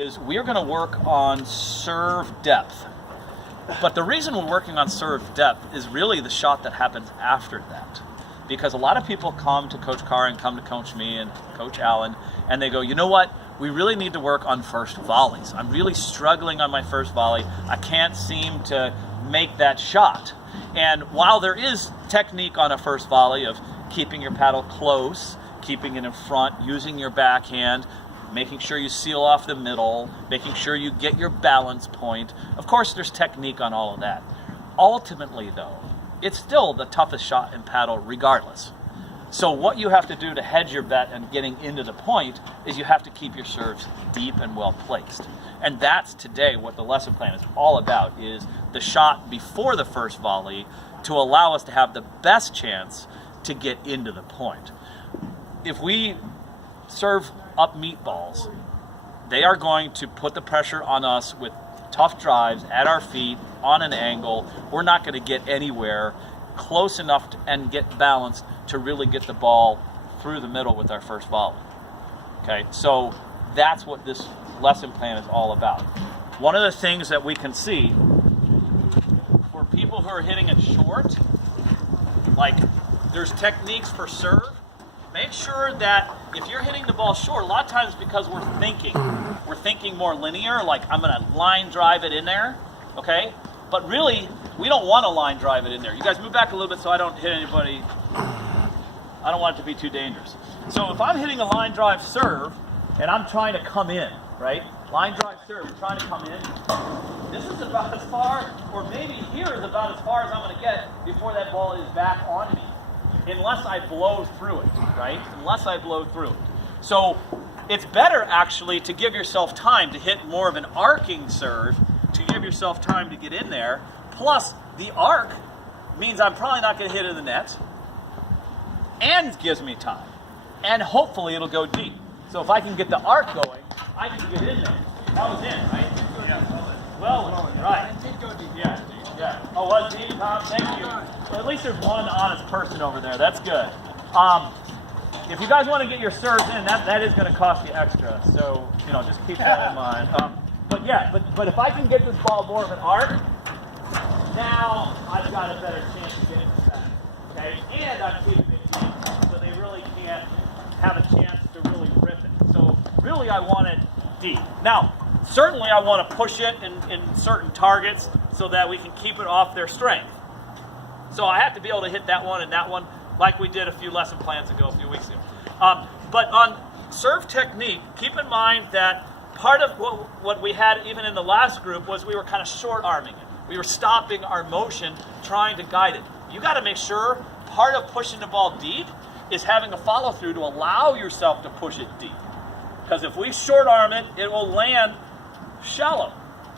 is we're going to work on serve depth. But the reason we're working on serve depth is really the shot that happens after that. Because a lot of people come to Coach Carr and come to Coach me and Coach Allen, and they go, you know what? We really need to work on first volleys. I'm really struggling on my first volley. I can't seem to make that shot. And while there is technique on a first volley of keeping your paddle close, keeping it in front, using your backhand, making sure you seal off the middle, making sure you get your balance point. Of course, there's technique on all of that. Ultimately, though, it's still the toughest shot in paddle regardless. So what you have to do to hedge your bet and getting into the point is you have to keep your serves deep and well placed. And that's today what the lesson plan is all about, is the shot before the first volley to allow us to have the best chance to get into the point. If we serve up meatballs, they are going to put the pressure on us with tough drives at our feet on an angle. We're not going to get anywhere close enough and get balanced to really get the ball through the middle with our first volley. Okay, so that's what this lesson plan is all about. One of the things that we can see for people who are hitting it short, like there's techniques for serve. Make sure that if you're hitting the ball short, a lot of times because we're thinking more linear, like I'm gonna line drive it in there, okay? But really, we don't want to line drive it in there. You guys move back a little bit so I don't hit anybody. I don't want it to be too dangerous. So if I'm hitting a line drive serve and I'm trying to come in, right? Line drive serve, I'm trying to come in. This is about as far, or maybe here is about as far as I'm gonna get before that ball is back on me. Unless I blow through it, right? Unless I blow through it. So it's better actually to give yourself time to hit more of an arcing serve, to give yourself time to get in there. Plus the arc means I'm probably not gonna hit in the net, and gives me time. And hopefully it'll go deep. So if I can get the arc going, I can get in there. That was in, right? Yeah. Well, right. It did go deep. Yeah. Yeah. Oh, was deep, Tom? Thank you. Well, at least there's one honest person over there. That's good. If you guys want to get your serves in, that is going to cost you extra. So, just keep that in mind. But if I can get this ball more of an arc, now I've got a better chance of getting the set. Okay? And I'm keeping it deep, so they really can't have a chance to really rip it. So really I want it deep. Now, certainly I want to push it in certain targets so that we can keep it off their strength. So I have to be able to hit that one and that one like we did a few lesson plans ago, a few weeks ago. But on serve technique, keep in mind that part of what we had even in the last group was we were kind of short arming it. We were stopping our motion, trying to guide it. You got to make sure part of pushing the ball deep is having a follow through to allow yourself to push it deep. Because if we short arm it, it will land shallow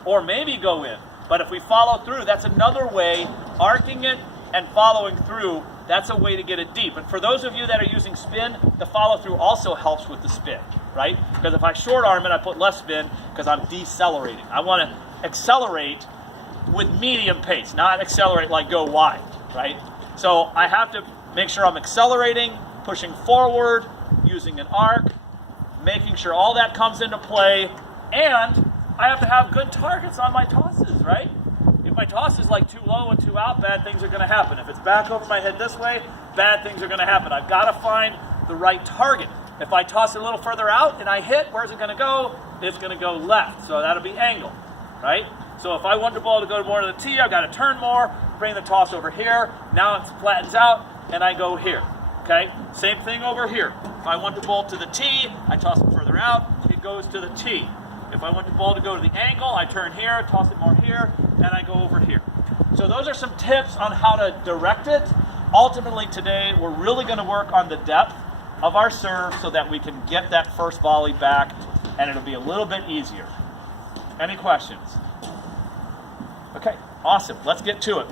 or maybe go in. But if we follow through, that's another way, arcing it and following through, that's a way to get it deep. And for those of you that are using spin, the follow through also helps with the spin, right? Because if I short arm it, I put less spin because I'm decelerating. I want to accelerate with medium pace, not accelerate like go wide, right? So I have to make sure I'm accelerating, pushing forward, using an arc, making sure all that comes into play, and I have to have good targets on my tosses, right? If my toss is like too low and too out, bad things are going to happen. If it's back over my head this way, bad things are going to happen. I've got to find the right target. If I toss it a little further out and I hit, where's it going to go? It's going to go left, so that'll be angle, right? So if I want the ball to go more to the tee, I've got to turn more, bring the toss over here. Now it flattens out, and I go here, okay? Same thing over here. If I want the ball to the tee, I toss it further out, it goes to the tee. If I want the ball to go to the angle, I turn here, toss it more here, and I go over here. So those are some tips on how to direct it. Ultimately today, we're really going to work on the depth of our serve so that we can get that first volley back, and it'll be a little bit easier. Any questions? Okay, awesome. Let's get to it.